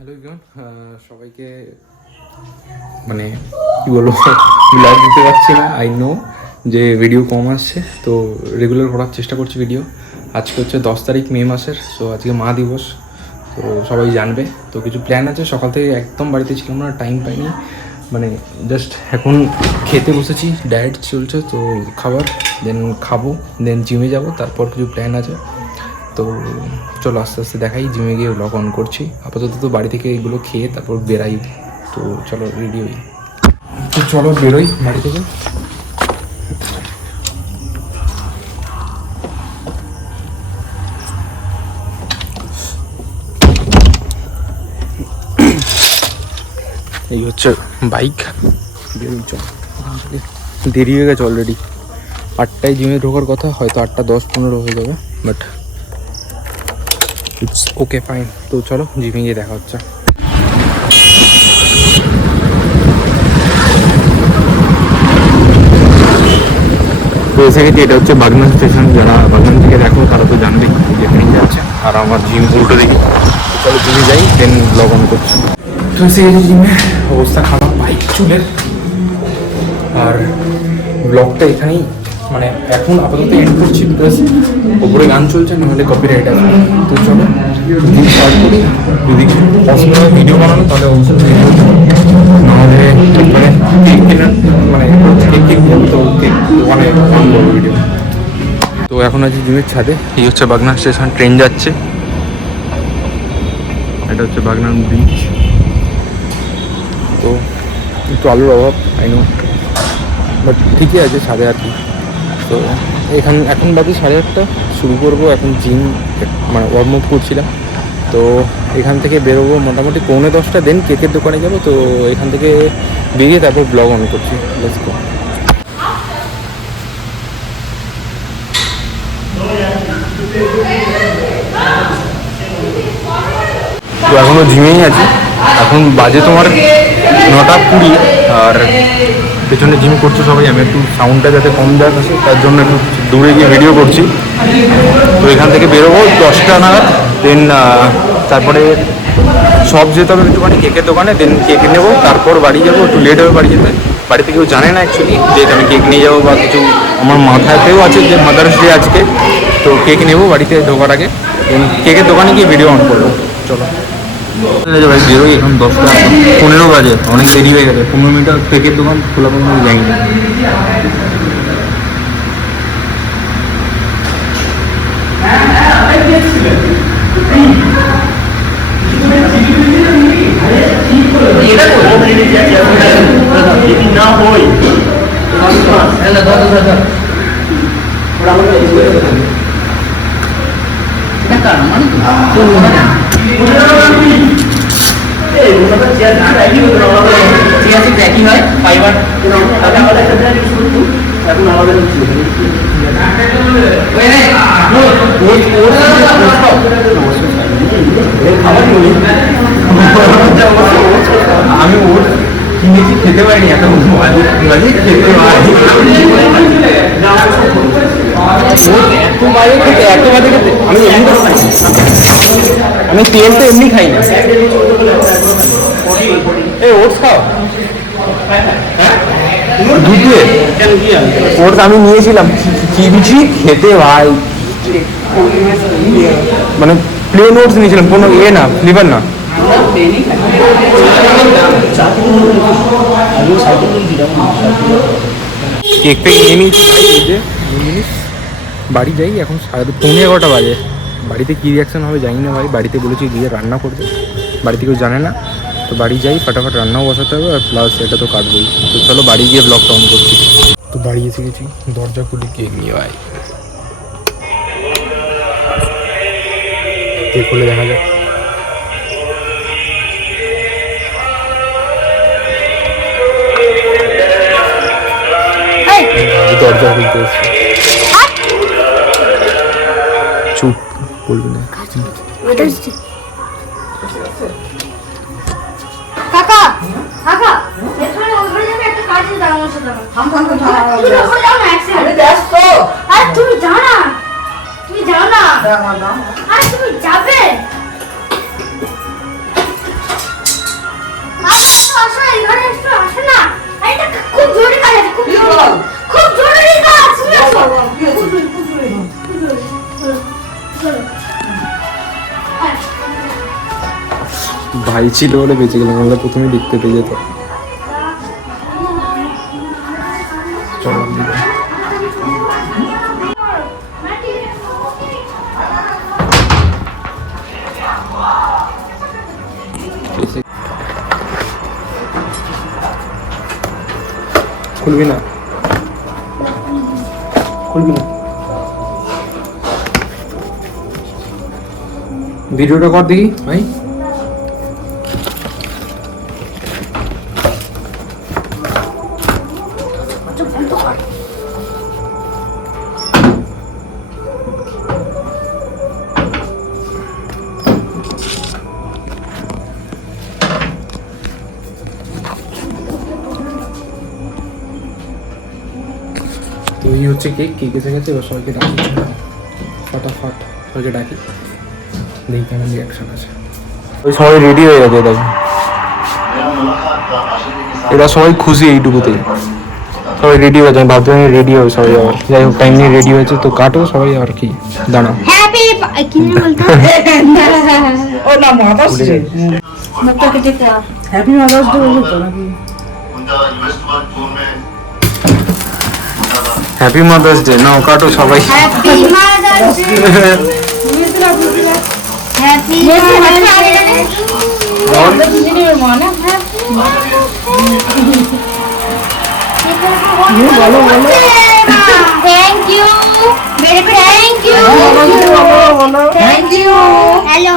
Hello everyone, সবাইকে মানে কী বলবো ব্লগ দিতে পারছি না। আই নো যে ভিডিও কম আসছে, তো রেগুলার করার চেষ্টা করছি ভিডিও। আজকে হচ্ছে 10 তারিখ মে মাসের, সো আজকে মা দিবস, তো সবাই জানবে। তো কিছু প্ল্যান আছে, সকাল থেকে একদম বাড়িতে ছিলাম না, টাইম পাইনি, মানে জাস্ট এখন খেতে বসেছি, ডায়েট চলছে তো খাবার, দেন খাবো, দেন জিমে যাব, তারপর কিছু প্ল্যান আছে। তো চলো আস্তে আস্তে দেখাই, জিমে গিয়ে ব্লগ অন করছি। আপাতত তো বাড়ি থেকে এগুলো খেয়ে তারপর বেরাই, তো চলো রেডি হই, তো চলো বেরোই বাড়ি থেকে। এই হচ্ছে বাইক, বেরোই চল। দেরি হয়ে গেছে অলরেডি, 8টায় জিমে ঢোকার কথা, হয়তো 8টা 10-15 হয়ে যাবে, বাট ইটস ওকে ফাইন। তো চলো জিমে গিয়ে দেখা হচ্ছে। তো এসে গেছি, এটা হচ্ছে বাগনান স্টেশন। যারা বাগনান থেকে দেখো তারা তো জানবেই যে ট্রেন যাচ্ছে, আর আমার জিম উল্টো দিকে। চলো জিমে যাই, দেন ব্লগ অন করছি। তো এসে গেছি জিমে, অবস্থা খারাপ বাইক চুলের, আর ব্লগটা এখানেই মানে এখন আপাতত এন্ড করছি, বিকজ ওপরে গান চলছে, নাহলে কপিরাইট আছে। তো চলো জিম স্টার্ট করি। যদি পছন্দ হয় ভিডিও বানানো তাহলে অবশ্যই নাহলে মানে কেক কেনার মানে কেক কিনবো, তো কেক দোকানে বানাবো ভিডিও। তো এখন আছি জিমের ছাদে, এই হচ্ছে বাগনান স্টেশন, ট্রেন যাচ্ছে, এটা হচ্ছে বাগনান ব্রিজ। তো একটু আলুর অভাব আই নো, বাট ঠিকই আছে ছাদে আর কি। তো এখন বাজে 8:30, শুরু করবো এখন জিম, মানে ওয়ার্ম আপ করছিলাম। তো এখান থেকে বেরোবো মোটামুটি 9:45, দেন কেকের দোকানে যাবো। তো এখান থেকে বেরিয়ে তারপর ব্লগ অন করছি, লেটস গো। তো এখনও জিমেই আছি, এখন বাজে তোমার 9:20, আর পেছনে জিম করছে সবাই। আমি একটু সাউন্ডটা যাতে কম দেওয়া আসে তার জন্য একটু দূরে গিয়ে ভিডিও করছি। তো এখান থেকে বেরোবো 10টা নাগাদ, দেন তারপরে সব যেতে হবে একটুখানি কেকের দোকানে, দেন কেক নেবো, তারপর বাড়ি যাবো। একটু লেট হবে বাড়ি যেতে, বাড়িতে কেউ জানে না অ্যাকচুয়ালি যে আমি কেক নিয়ে যাবো বা কিছু। আমার মাথাতেও আছে যে মাদার্স ডে আজকে, তো কেক নেবো বাড়িতে ঢোকার আগে, দেন কেকের দোকানে গিয়ে ভিডিও অন করবো। চলো ভাই বেরোই, এখন 10:15 বাজে, অনেক দেরি হয়ে গেছে। 15 মিনিট কেকের দোকান খোলা পর্যন্ত যাইনি। একই হয় ফাইবার এখন আমাদের আমি ওর কিনেছি, খেতে পারিনি, এখন খেতে পারি এত বাজে খেতে। আমি এমনি খাই, আমি তেল তো এমনি খাই না। এই ওটস খাও, দুধে ওটস আমি নিয়েছিলাম, কিনছি খেতে ভাই, মানে প্লেন ওটস নিয়েছিলাম, কোনো ইয়ে না, ফ্লেভার না। কেক ফেক নিয়ে নিয়েছি ভাই, এই যে বাড়ি যাই, এখন 11:30 বাজে। বাড়িতে কী রিয়াকশান হবে জানি না ভাই, বাড়িতে বলেছি গিয়ে রান্না করবে, বাড়িতে কেউ জানে না। তো বাড়ি যাই, ফাটাফাট রান্নাও বসাতে হবে, আর প্লাস এটা তো কাটবেই। তো চলো বাড়ি গিয়ে ব্লগটা অন করছি। তো বাড়ি এসে গেছি, দরজা খুলে কেক নিয়ে ভাই, কেক খুলে দেখা যাক। দরজা খুলতে এসছি, চুপ বলবি না। কাকা কাকা এখানে ওখানে যাবে, একটা কাজ আছে আমার সাথে। তুমি ওখানে যাও না, অ্যাক্সিডেন্ট। আরে ব্যস্ত, আরে তুমি যাও না, তুমি যাও না, আরে তুমি যাবে। খুব জরুরি কাজ তুমি আসো। ভাই ছিল বলে বেঁচে গেলাম, আমরা প্রথমে দেখতে পেয়ে যেত। চলো খুলবি না, খুলবি না। ভিডিওটা কর দেখি ভাই। তো এই হচ্ছে কেক, কেক এসে গেছে। এবার সবাইকে ডাকি, ফটাফট সবাইকে ডাকি, দেখি কেমন রিয়াকশন আছে। ওই সবাই রেডি হয়ে গেছে, দেখো এরা সবাই খুশি এইটুকুতে, সবাই রেডি হয়ে যায়। আমি ভাবতে রেডি হবে সবাই, আবার যাই হোক টাইম নিয়ে রেডি হয়েছে। তো কাটো সবাই, আর কি দাঁড়াও। হ্যাপি কি নাম বলতো ও না মাদার্স ডে, মুখটা কেটে দাও। হ্যাপি মাদার্স ডে বলতো নাকি? হ্যাপি মাদার্স ডে, নাও কাটো সবাই। Happy Mother's day, happy thank you, very thank you, thank you, hello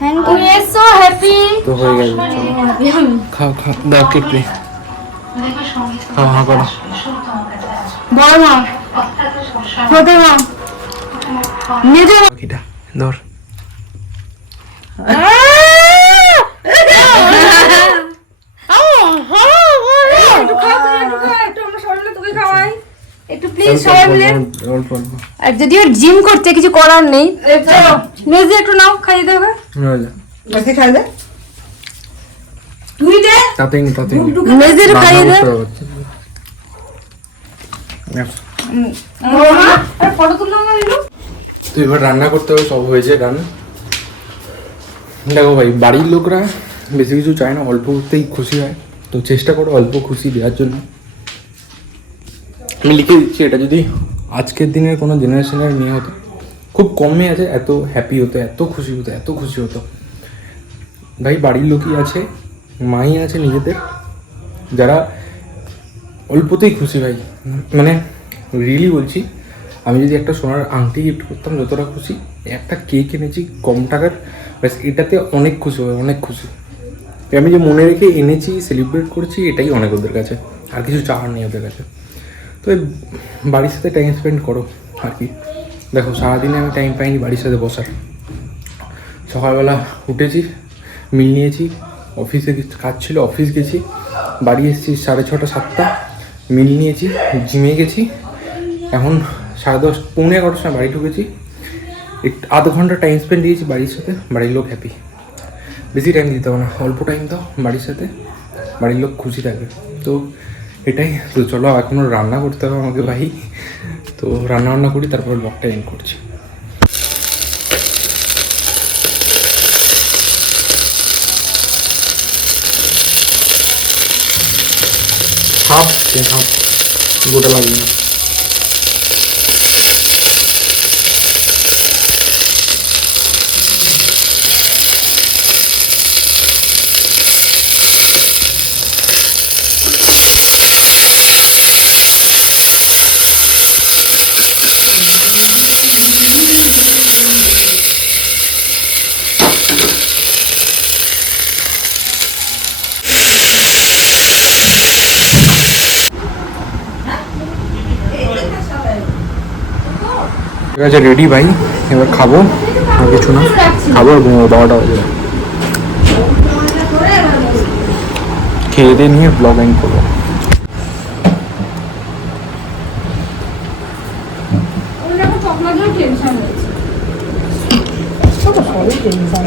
thank you, এ সো হ্যাপি। তো হয়ে গেছে, খাও খাও, দাও কেক প্লে, খাও, হ্যাঁ করো। বড় মা, ছোট মা, নিজে কিটা ধর। একটু প্লিজ সবাই মিলে। অল্প অল্প আর যদি ওর জিম করতে কিছু করার নেই, মেজে একটু নাও, খাইয়ে দেবে। হয়ে যা, বাকি খাই দে। তুই দে, তাতেই নি, তাতেই নি। মেজে একটু খাইয়ে দে। ফটো তুললাম না দিলু। তো এবার রান্না করতে হবে, সব হয়েছে রান্না। দেখো ভাই, বাড়ির লোকরা বেশি কিছু চায় না, অল্প করতেই খুশি হয়। তো চেষ্টা করো অল্প খুশি দেওয়ার জন্য। আমি লিখে দিচ্ছি, এটা যদি আজকের দিনের কোনো জেনারেশনের মেয়ে হতো, খুব কম মেয়ে আছে এত হ্যাপি হতো, এত খুশি হতো, এত খুশি হতো। ভাই বাড়ির লোকই আছে, মাই আছে নিজেদের, যারা অল্পতেই খুশি। ভাই মানে রিয়েলি বলছি, আমি যদি একটা সোনার আংটি গিফট করতাম যতটা খুশি, একটা কেক এনেছি কম টাকার, ব্যাস এটাতে অনেক খুশি হয়, অনেক খুশি। আমি যে মনে রেখে এনেছি, সেলিব্রেট করছি, এটাই অনেক ওদের কাছে, আর কিছু চাওয়ার নেই ওদের কাছে। তো বাড়ির সাথে টাইম স্পেন্ড করো আর কি। দেখো সারাদিনে আমি টাইম পাইনি বাড়ির সাথে বসার। সকালবেলা উঠেছি, মিল নিয়েছি, অফিসে কাজ ছিল অফিস গেছি, বাড়ি এসেছি 6:30 7টা, মিল নিয়েছি, জিমে গেছি, এখন 10:30 পৌনে 11টার সময় বাড়ি ঢুকেছি। আধ ঘন্টা টাইম স্পেন্ড দিয়েছি বাড়ির সাথে, বাড়ির লোক হ্যাপি। বেশি টাইম দিতে হবে না, অল্প টাইম দাও বাড়ির সাথে, বাড়ির লোক খুশি থাকবে। তো এটাই। তো চলো এখনও রান্না করতে হবে আমাকে ভাই, তো রান্না বান্না করি, তারপর ব্লগটা এন্ড করছি। হাফ হাফ গোটা লাগবে না। ঠিক আছে রেডি ভাই, এবার খাবো, আর কিছু না, খাবো 12টা বাজে। খেয়ে দিয়ে নিয়ে ব্লগ এন্ড করবো।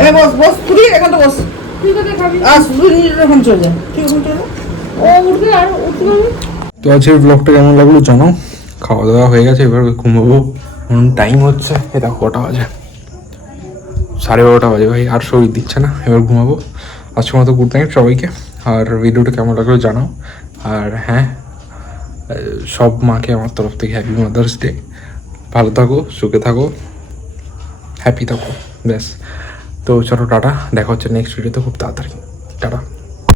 এ বস বস, তুই এখন তো বস। তুই কোথায় খাবি? আজ তুই এখন চলে যা, তুই এখন চলে যা। ও উঠবে আর উঠবে। তো আজকের ব্লগটা কেমন লাগলো জানাও। খাওয়া দাওয়া হয়ে গেছে, এবার ঘুমাবো। টাইম হচ্ছে এটা কটা বাজে, 12:30 বাজে ভাই, আর শরীর দিচ্ছে না, এবার ঘুমাবো। আজকের মতো গুড নাইট সবাইকে, আর ভিডিওটা কেমন লাগলো জানাও। আর হ্যাঁ, সব মাকে আমার তরফ থেকে হ্যাপি মাদার্স ডে। ভালো থাকো, সুখে থাকো, হ্যাপি থাকো, ব্যাস। তো চলো টাটা, দেখা হচ্ছে নেক্সট ভিডিওতে খুব তাড়াতাড়ি। টাটা।